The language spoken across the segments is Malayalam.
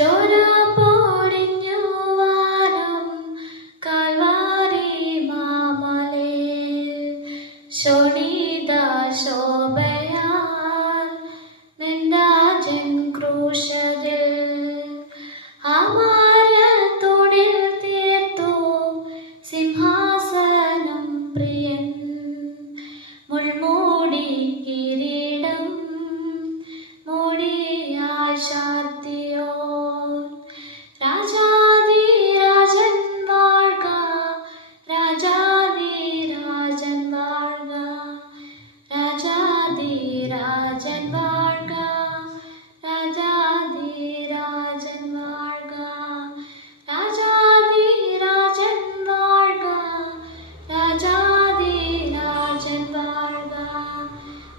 ചോര പൊടിഞ്ഞു വാനം കാൽവാരി മാമലയിൽ ശോണിത ശോഭയാൽ നിൻരാജൻ ക്രൂശതിൽ അമരത്തോടിൽ തീർത്തു സിംഹാസനം പ്രിയൻ മുൾമൂടി കിരീടം മൂടിയാൽ ശാന്തിയോ രാജാധിരാജൻ വാഴ്ക രാജാധിരാജൻ വാഴ്ക രാജാധിരാജൻ വാഴ്ക രാജാധിരാജൻ വാഴ്ക രാജാധിരാജൻ വാഴ്ക രാജാധിരാജൻ വാഴ്ക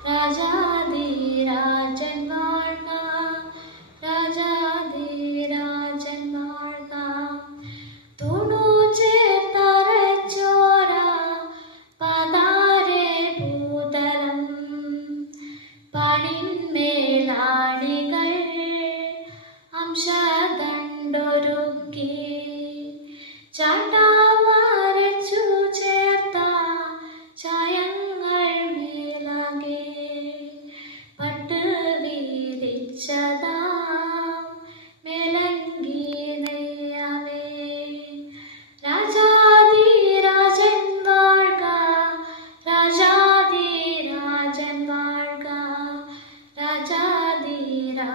രാജാധിരാജൻ വാഴ്ക രാജാധിരാജൻ വാഴ്ക തുണു ചേർത്തരച്ചോര പതാരെ ഭൂതലം പണിന്മേലാണികൾ അംശദണ്ഡൊരുക്കി ചാട്ടാവരച്ചു ചേർത്ത ചായങ്ങൾ മേലാകെ പട്ട് വീരിച്ചതാ മേലങ്കി നെയ്യവേ രാജാധിരാജൻ വാഴ്ക രാജാധിരാജൻ വാഴ്ക രാജാധിരാജൻ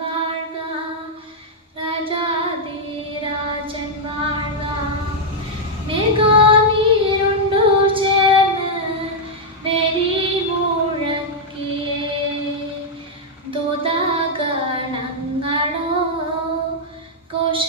വാഴ്ക രാജാധിരാജൻ വാഴ്ക മേഘാനീരുണ്ടു ചേർന്ന് വെരി മുഴക്കിയേ ദൂതഗണങ്ങളോ ഘോഷ